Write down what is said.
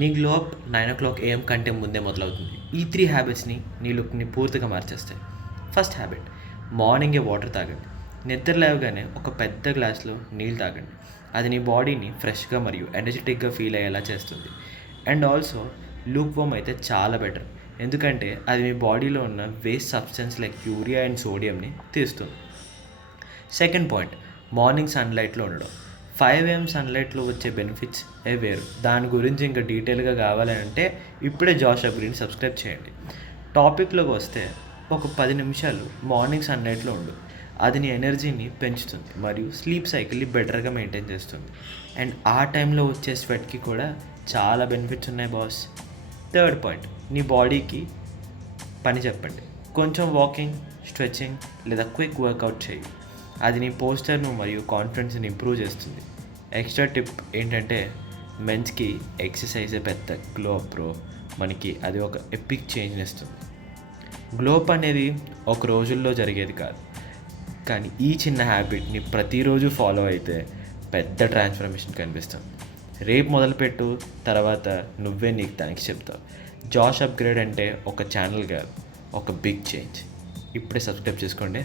నీ glow up 9 AM కంటే ముందే మొదలవుతుంది. ఈ 3 హ్యాబిట్స్ని నీ లుక్ని పూర్తిగా మార్చేస్తాయి. ఫస్ట్ హ్యాబిట్, మార్నింగే వాటర్ తాగండి. నిద్ర లేవగానే ఒక పెద్ద గ్లాస్లో నీళ్ళు తాగండి. అది నీ బాడీని ఫ్రెష్గా మరియు ఎనర్జెటిక్గా ఫీల్ అయ్యేలా చేస్తుంది. అండ్ ఆల్సో లూక్ వామ్ అయితే చాలా బెటర్, ఎందుకంటే అది మీ బాడీలో ఉన్న waste substance like urea and సోడియంని తీస్తుంది. సెకండ్ పాయింట్, మార్నింగ్ సన్లైట్లో ఉండడం. 5 AM సన్లైట్లో వచ్చే బెనిఫిట్స్ వేరు. దాని గురించి ఇంకా డీటెయిల్గా కావాలంటే ఇప్పుడే జాష్ అగ్రీని సబ్స్క్రైబ్ చేయండి. టాపిక్లోకి వస్తే ఒక 10 నిమిషాలు మార్నింగ్ సన్లైట్లో ఉండు. అది నీ ఎనర్జీని పెంచుతుంది మరియు స్లీప్ సైకిల్ని బెటర్గా మెయింటైన్ చేస్తుంది. అండ్ ఆ టైంలో వచ్చే స్వెట్కి కూడా చాలా బెనిఫిట్స్ ఉన్నాయి బాస్. థర్డ్ పాయింట్, నీ బాడీకి పని చెప్పండి. కొంచెం వాకింగ్, స్ట్రెచింగ్ లేదా క్విక్ వర్కౌట్ చేయి. అది నీ పోస్టర్ను మరియు కాన్ఫిడెన్స్ని ఇంప్రూవ్ చేస్తుంది. ఎక్స్ట్రా టిప్ ఏంటంటే, మెన్స్కి ఎక్సర్సైజే పెద్ద గ్లో అప్ బ్రో. మనకి అది ఒక ఎపిక్ చేంజ్ని ఇస్తుంది. గ్లో అప్ అనేది ఒక రోజుల్లో జరిగేది కాదు, కానీ ఈ చిన్న హ్యాబిట్ని ప్రతిరోజు ఫాలో అయితే పెద్ద ట్రాన్స్ఫర్మేషన్ కనిపిస్తుంది. రేపు మొదలుపెట్టు, తర్వాత నువ్వే నీకు థ్యాంక్స్ చెప్తావు. జాష్ అప్గ్రేడ్ అంటే ఒక ఛానల్ కాదు, ఒక బిగ్ చేంజ్. ఇప్పుడే సబ్స్క్రైబ్ చేసుకోండి.